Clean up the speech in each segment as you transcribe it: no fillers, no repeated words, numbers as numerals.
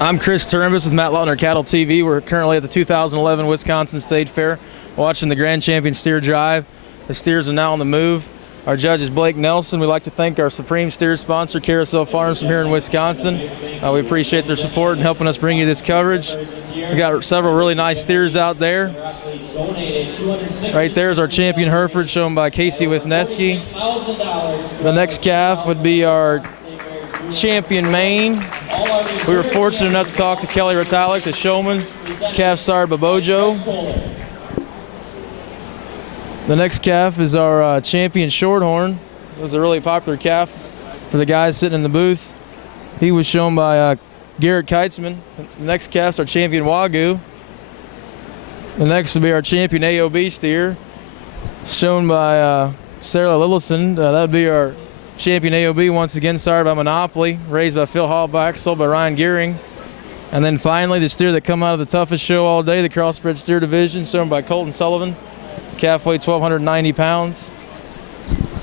I'm Chris Turnbus with Matt Lautner Cattle TV. We're currently at the 2011 Wisconsin State Fair watching the Grand Champion Steer Drive. The steers are now on the move. Our judge is Blake Nelson. We'd like to thank our supreme steer sponsor, Carrousel Farms from here in Wisconsin. We appreciate their support and helping us bring you this coverage. We got several really nice steers out there. Right there is our champion Hereford, shown by Casey Wisniewski. The next calf would be our champion Maine. We were fortunate enough to talk to Kelly Ritalik, the showman. Calf sired by Bojo. The next calf is our champion Shorthorn. It was a really popular calf for the guys sitting in the booth. He was shown by Garrett Keitzman. The next calf's our champion Wagyu. The next will be our champion AOB steer, shown by Sarah Lillison. That would be our champion AOB, once again sired by Monopoly, raised by Phil Hallback, sold by Ryan Gearing. And then finally, the steer that come out of the toughest show all day, the Crossbred Steer Division, shown by Colton Sullivan. Calf weight 1,290 pounds.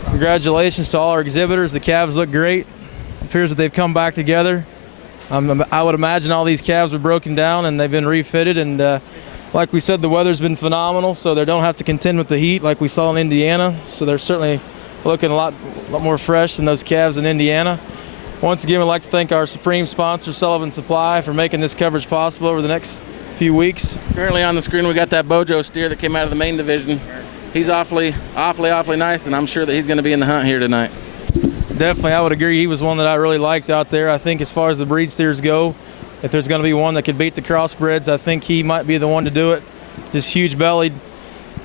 Congratulations to all our exhibitors. The calves look great. It appears that they've come back together. I would imagine all these calves were broken down and they've been refitted. And like we said, the weather's been phenomenal, so they don't have to contend with the heat like we saw in Indiana. So they're certainly looking a lot more fresh than those calves in Indiana. Once again, we'd like to thank our supreme sponsor, Sullivan Supply, for making this coverage possible over the next few weeks. Currently on the screen, we got that Bojo steer that came out of the main division. He's awfully nice, and I'm sure that he's going to be in the hunt here tonight. Definitely, I would agree. He was one that I really liked out there. I think as far as the breed steers go, if there's going to be one that could beat the crossbreds, I think he might be the one to do it. Just huge-bellied,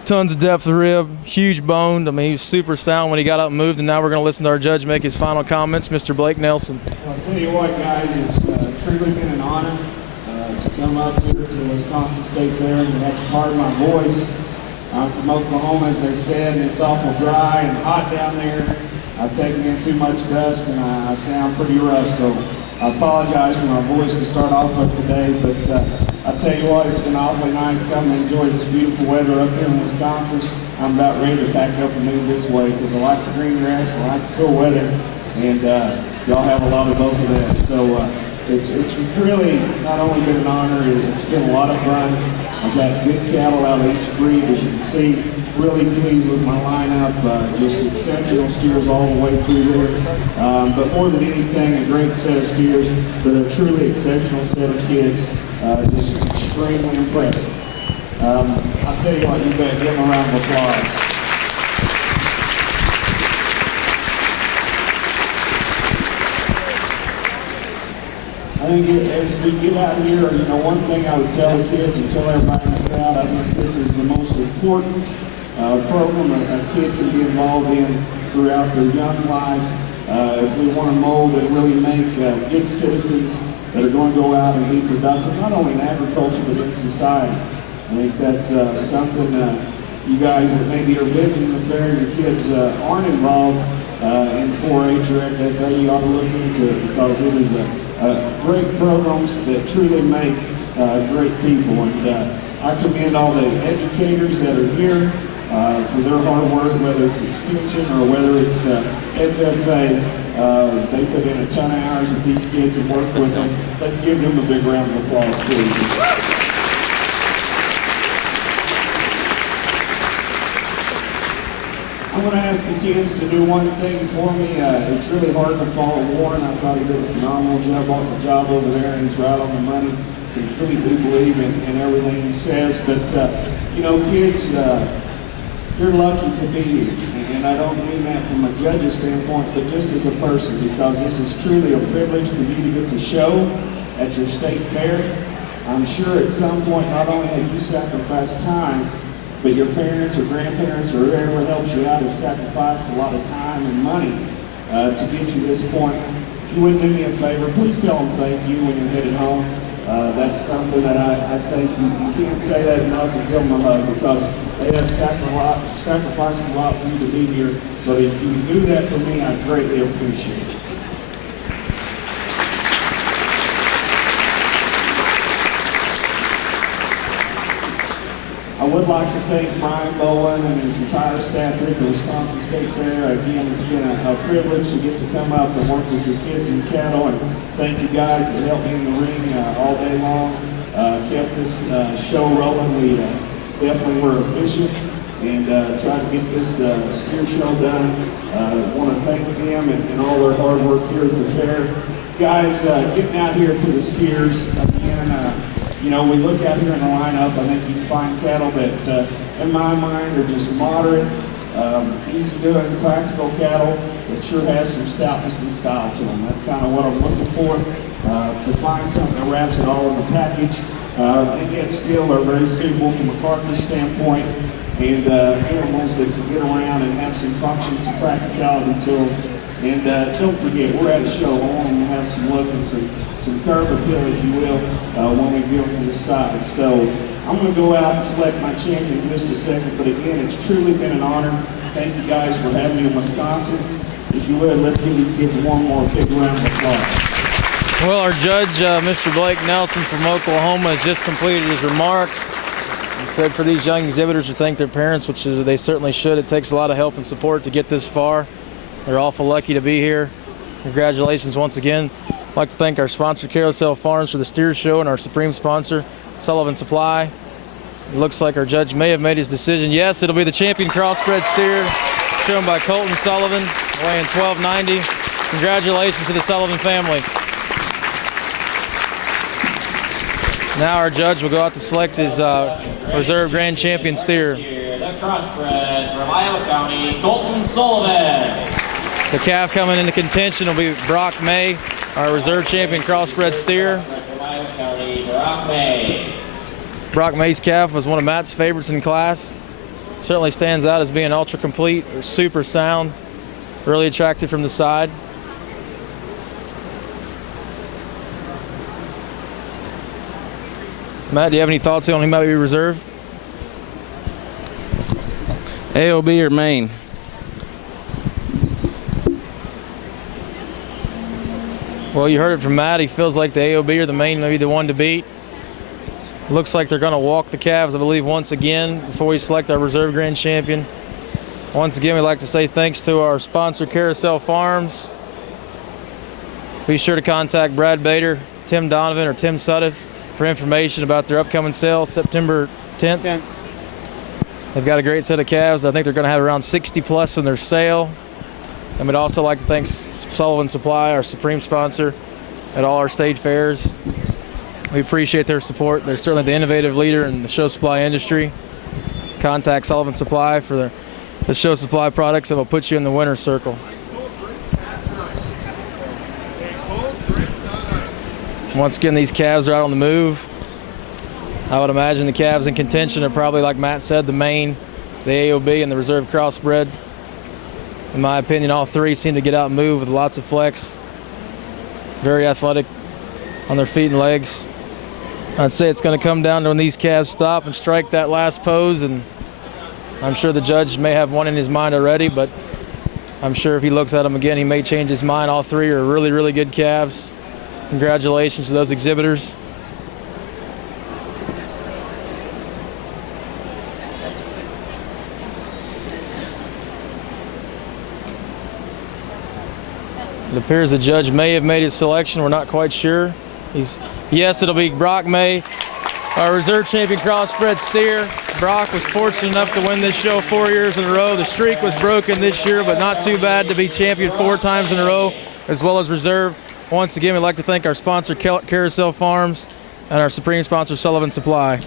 tons of depth of rib, huge boned. I mean, he was super sound when he got up and moved, and now we're going to listen to our judge make his final comments, Mr. Blake Nelson. I'll tell you what, guys, it's truly been an honor to come up here to the Wisconsin State Fair, and you have to pardon my voice. I'm from Oklahoma, as they said, and it's awful dry and hot down there. I've taken in too much dust, and I sound pretty rough, so I apologize for my voice to start off with today, but I'll tell you what, it's been awfully nice coming and enjoy this beautiful weather up here in Wisconsin. I'm about ready to pack up and move this way because I like the green grass, I like the cool weather, and y'all have a lot of both of that. So it's really not only been an honor, it's been a lot of fun. I've got good cattle out of each breed, as you can see. Really pleased with my lineup, just exceptional steers all the way through there. But more than anything, a great set of steers, but a truly exceptional set of kids, just extremely impressive. I'll tell you what, you better give them a round of applause. I think as we get out here, one thing I would tell the kids and tell everybody in the crowd, I think this is the most important program a kid can be involved in throughout their young life. If we want to mold and really make good citizens that are going to go out and be productive, not only in agriculture but in society. I think that's something you guys that maybe are visiting the fair and your kids aren't involved in 4-H or FFA, you ought to look into it because it is great programs that truly make great people. And I commend all the educators that are here for their hard work, whether it's extension or whether it's FFA. They put in a ton of hours with these kids and work with them. Let's give them a big round of applause, please. I'm going to ask the kids to do one thing for me. It's really hard to follow Warren. I thought he did a phenomenal job over there, and he's right on the money. Completely believe in everything he says. But, kids, you're lucky to be here. And I don't mean that from a judge's standpoint, but just as a person, because this is truly a privilege for you to get to show at your state fair. I'm sure at some point, not only have you sacrificed time, but your parents or grandparents or whoever helps you out have sacrificed a lot of time and money to get you this point. If you would do me a favor, please tell them thank you when you're headed home. That's something that I think you can't say that enough and give them a hug because they have sacrificed a lot for you to be here. So if you can do that for me, I greatly appreciate it. I would like to thank Brian Bowen and his entire staff here at the Wisconsin State Fair. Again, it's been a privilege to get to come up and work with your kids and cattle, and thank you guys that helped me in the ring all day long. Kept this show rolling. We definitely were efficient and tried to get this steer show done. I want to thank them and all their hard work here at the fair. Guys, getting out here to the steers, again, you know, we look out here in the lineup, I think you can find cattle that, in my mind, are just moderate, easy-doing, practical cattle that sure have some stoutness and style to them. That's kind of what I'm looking for, to find something that wraps it all in the package, and yet still are very suitable from a carcass standpoint, and animals that can get around and have some function, some practicality to them. And don't forget, we're at a show. I want them to have some look and some curb appeal, if you will, when we view them from the side. So I'm going to go out and select my champion in just a second. But again, it's truly been an honor. Thank you guys for having me in Wisconsin. If you would, let's give these kids one more big round of applause. Well, our judge, Mr. Blake Nelson from Oklahoma, has just completed his remarks. He said for these young exhibitors to thank their parents, which is, they certainly should. It takes a lot of help and support to get this far. They're awful lucky to be here. Congratulations once again. I'd like to thank our sponsor, Carrousel Farms, for the steer show, and our supreme sponsor, Sullivan Supply. It looks like our judge may have made his decision. Yes, it'll be the champion crossbred steer, shown by Colton Sullivan, weighing 1290. Congratulations to the Sullivan family. Now our judge will go out to select his reserve grand champion steer. The crossbred from Iowa County, Colton Sullivan. The calf coming into contention will be Brock May, our reserve champion crossbred steer. From Iowa County, Brock May. Brock May's calf was one of Matt's favorites in class. Certainly stands out as being ultra complete, or super sound, really attractive from the side. Matt, do you have any thoughts on who might be reserved? AOB or Maine? Well, you heard it from Matt. He feels like the AOB or the Maine may be the one to beat. Looks like they're going to walk the calves, I believe, once again before we select our reserve grand champion. Once again, we'd like to say thanks to our sponsor, Carrousel Farms. Be sure to contact Brad Bader, Tim Donovan, or Tim Suddiff for information about their upcoming sale, September 10th. They've got a great set of calves. I think they're going to have around 60 plus in their sale. And we'd also like to thank Sullivan Supply, our supreme sponsor at all our state fairs. We appreciate their support. They're certainly the innovative leader in the show supply industry. Contact Sullivan Supply for the show supply products that will put you in the winner's circle. Once again, these calves are out on the move. I would imagine the calves in contention are probably, like Matt said, the Maine, the AOB, and the reserve crossbred. In my opinion, all three seem to get out and move with lots of flex. Very athletic on their feet and legs. I'd say it's going to come down to when these calves stop and strike that last pose, and I'm sure the judge may have one in his mind already, but I'm sure if he looks at them again, he may change his mind. All three are really, really good calves. Congratulations to those exhibitors. It appears the judge may have made his selection. We're not quite sure. Yes, it'll be Brock May, our reserve champion crossbred steer. Brock was fortunate enough to win this show 4 years in a row. The streak was broken this year, but not too bad to be champion 4 times in a row, as well as reserve. Once again, we'd like to thank our sponsor, Carrousel Farms, and our supreme sponsor, Sullivan Supply.